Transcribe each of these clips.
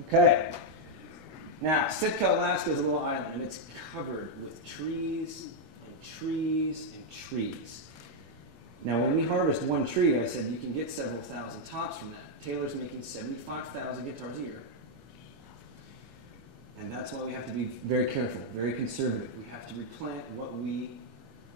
Okay. Now, Sitka, Alaska is a little island, and it's covered with trees and trees and trees. Now, when we harvest one tree, I said you can get several thousand tops from that. Taylor's making 75,000 guitars a year. And that's why we have to be very careful, very conservative. We have to replant what we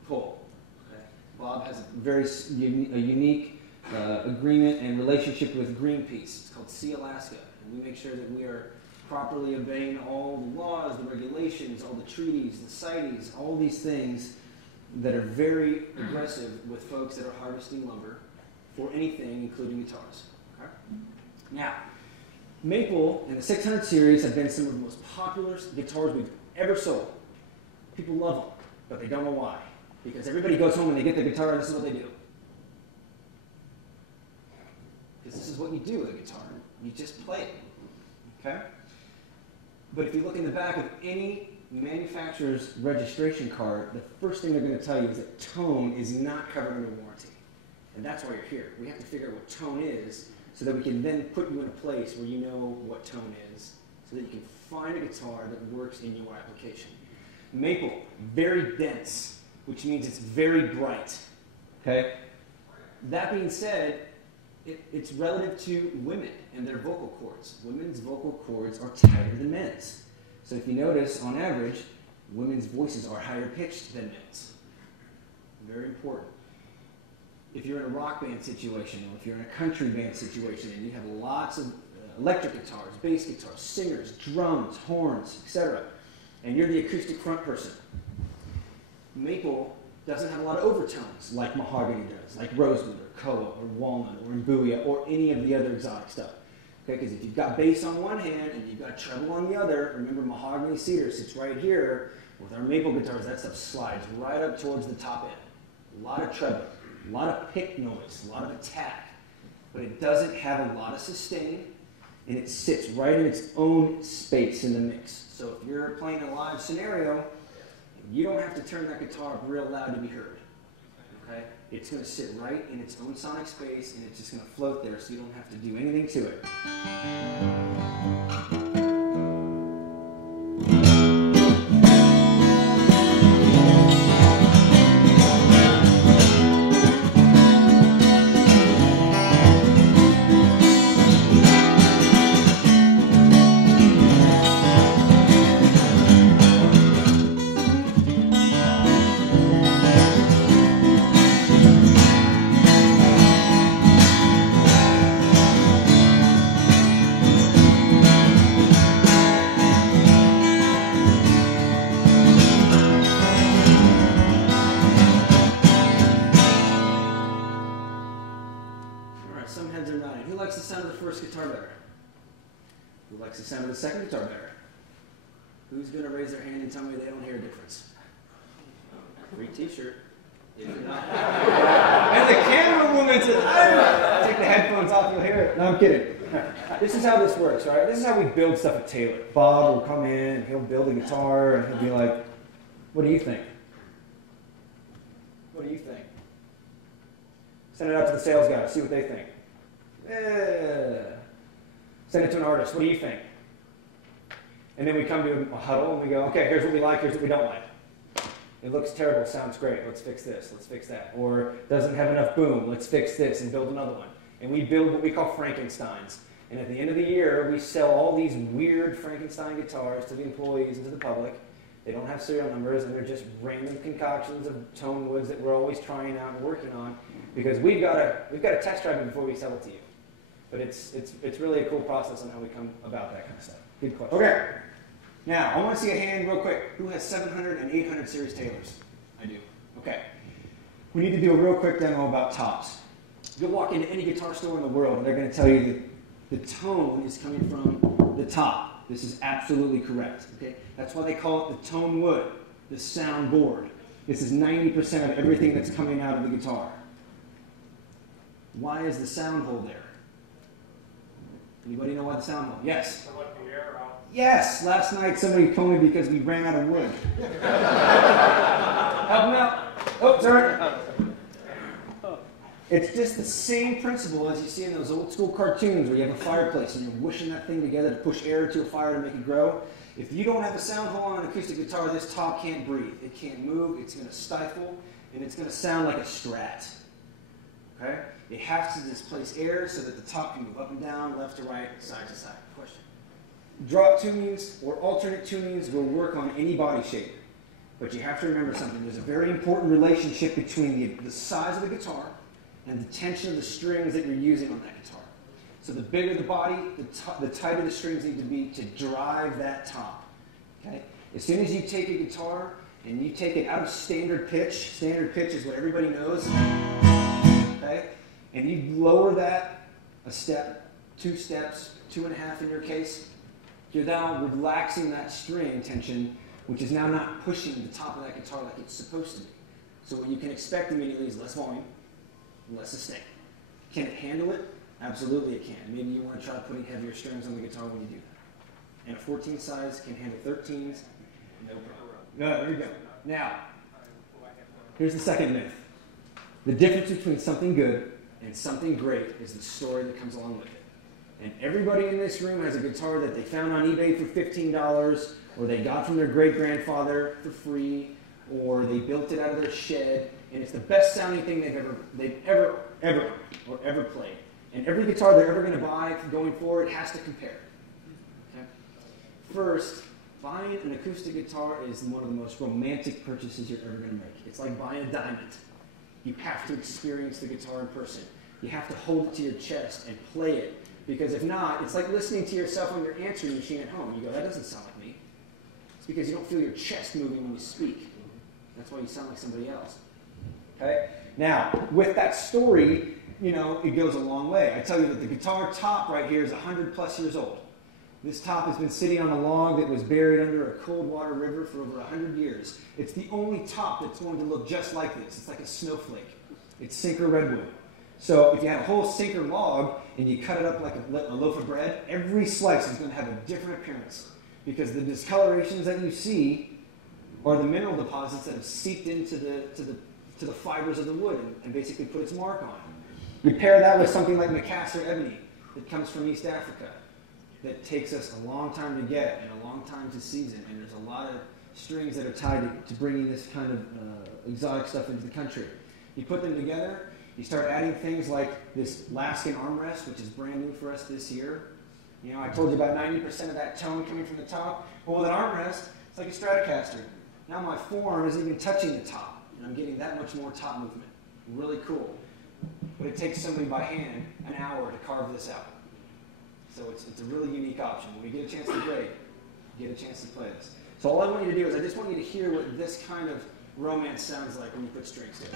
pull. Okay? Bob has a unique agreement and relationship with Greenpeace. It's called See Alaska. And we make sure that we are properly obeying all the laws, the regulations, all the treaties, the CITES, all these things that are very aggressive with folks that are harvesting lumber for anything, including guitars. Okay? Now, maple and the 600 series have been some of the most popular guitars we've ever sold. People love them, but they don't know why. Because everybody goes home and they get the guitar and this is what they do. Because this is what you do with a guitar. You just play it. Okay? But if you look in the back of any manufacturer's registration card, the first thing they're going to tell you is that tone is not covered under warranty. And that's why you're here. We have to figure out what tone is so that we can then put you in a place where you know what tone is, so that you can find a guitar that works in your application. Maple, very dense, which means it's very bright. Okay? That being said, it's relative to women and their vocal cords. Women's vocal cords are tighter than men's. So if you notice, on average, women's voices are higher pitched than men's. Very important. If you're in a rock band situation, or if you're in a country band situation, and you have lots of electric guitars, bass guitars, singers, drums, horns, etc., and you're the acoustic front person, maple doesn't have a lot of overtones like mahogany does, like rosewood or koa or walnut or imbuia or any of the other exotic stuff. Okay, because if you've got bass on one hand and you've got treble on the other, remember mahogany cedar sits right here. With our maple guitars, that stuff slides right up towards the top end. A lot of treble, a lot of pick noise, a lot of attack, but it doesn't have a lot of sustain, and it sits right in its own space in the mix. So if you're playing a live scenario, you don't have to turn that guitar up real loud to be heard. Okay? It's going to sit right in its own sonic space, and it's just going to float there, so you don't have to do anything to it. Who likes the sound of the second guitar better? Who's going to raise their hand and tell me they don't hear a difference? Free t-shirt. And the camera woman says, take the headphones off, you'll hear it. No, I'm kidding. This is how this works, right? This is how we build stuff at Taylor. Bob will come in, and he'll build a guitar, and he'll be like, what do you think? What do you think? Send it out to the sales guy, see what they think. Send it to an artist, what do you think? And then we come to a huddle and we go, okay, here's what we like, here's what we don't like. It looks terrible, sounds great, let's fix this, let's fix that. Or doesn't have enough boom, let's fix this and build another one. And we build what we call Frankensteins. And at the end of the year, we sell all these weird Frankenstein guitars to the employees and to the public. They don't have serial numbers, and they're just random concoctions of tone woods that we're always trying out and working on, because we've got to test drive it before we sell it to you. But it's really a cool process on how we come about that kind of stuff. Good question. Okay. Now, I want to see a hand real quick. Who has 700 and 800 series Taylors? I do. Okay. We need to do a real quick demo about tops. You'll walk into any guitar store in the world, and they're going to tell you that the tone is coming from the top. This is absolutely correct. Okay? That's why they call it the tone wood, the sound board. This is 90% of everything that's coming out of the guitar. Why is the sound hole there? Anybody know why the sound hole? Yes? To let the air out. Yes! Last night somebody told me because we ran out of wood. Help them out. Oh, sorry. It's just the same principle as you see in those old school cartoons where you have a fireplace and you're whooshing that thing together to push air into a fire to make it grow. If you don't have a sound hole on an acoustic guitar, this top can't breathe. It can't move, it's going to stifle, and it's going to sound like a Strat. Okay? It has to displace air so that the top can move up and down, left to right, side to side. Question. Drop tunings or alternate tunings will work on any body shape. But you have to remember something. There's a very important relationship between the size of the guitar and the tension of the strings that you're using on that guitar. So the bigger the body, the tighter the strings need to be to drive that top. Okay? As soon as you take a guitar and you take it out of standard pitch is what everybody knows, okay? And you lower that a step, 2 steps, 2.5 in your case, you're now relaxing that string tension, which is now not pushing the top of that guitar like it's supposed to be. So what you can expect immediately is less volume, less sustain. Can it handle it? Absolutely it can. Maybe you want to try putting heavier strings on the guitar when you do that. And a 14 size can handle 13s, no problem. No, there you go. Now, here's the second myth. The difference between something good and something great is the story that comes along with it. And everybody in this room has a guitar that they found on eBay for $15, or they got from their great-grandfather for free, or they built it out of their shed, and it's the best sounding thing they've ever played. And every guitar they're ever going to buy going forward has to compare. Okay? First, buying an acoustic guitar is one of the most romantic purchases you're ever going to make. It's like buying a diamond. You have to experience the guitar in person. You have to hold it to your chest and play it. Because if not, it's like listening to yourself on your answering machine at home. You go, that doesn't sound like me. It's because you don't feel your chest moving when you speak. That's why you sound like somebody else. Okay? Now, with that story, you know, it goes a long way. I tell you that the guitar top right here is 100+ years old. This top has been sitting on a log that was buried under a cold water river for over 100 years. It's the only top that's going to look just like this. It's like a snowflake. It's sinker redwood. So if you had a whole sinker log and you cut it up like a loaf of bread, every slice is going to have a different appearance. Because the discolorations that you see are the mineral deposits that have seeped into the fibers of the wood and basically put its mark on it. You pair that with something like Macassar ebony that comes from East Africa that takes us a long time to get and a long time to season. And there's a lot of strings that are tied to bringing this kind of exotic stuff into the country. You put them together, you start adding things like this Alaskan armrest, which is brand new for us this year. You know, I told you about 90% of that tone coming from the top. Well, with an armrest, it's like a Stratocaster. Now my forearm isn't even touching the top, and I'm getting that much more top movement. Really cool. But it takes somebody by hand an hour to carve this out. So it's a really unique option. When we get a chance to break, you get a chance to play this. So all I want you to do is I just want you to hear what this kind of romance sounds like when you put strings to it.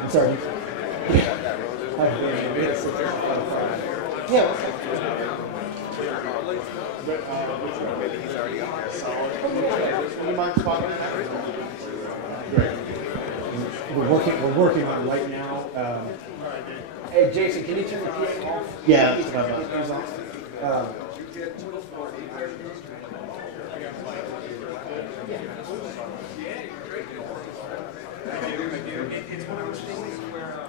I'm sorry. Yeah. Maybe he's already on there. So, do you mind spotting that? Great. We're working on it right now. Hey, Jason, can you turn the PA off? Yeah, that's what I'm on. It's one of those things where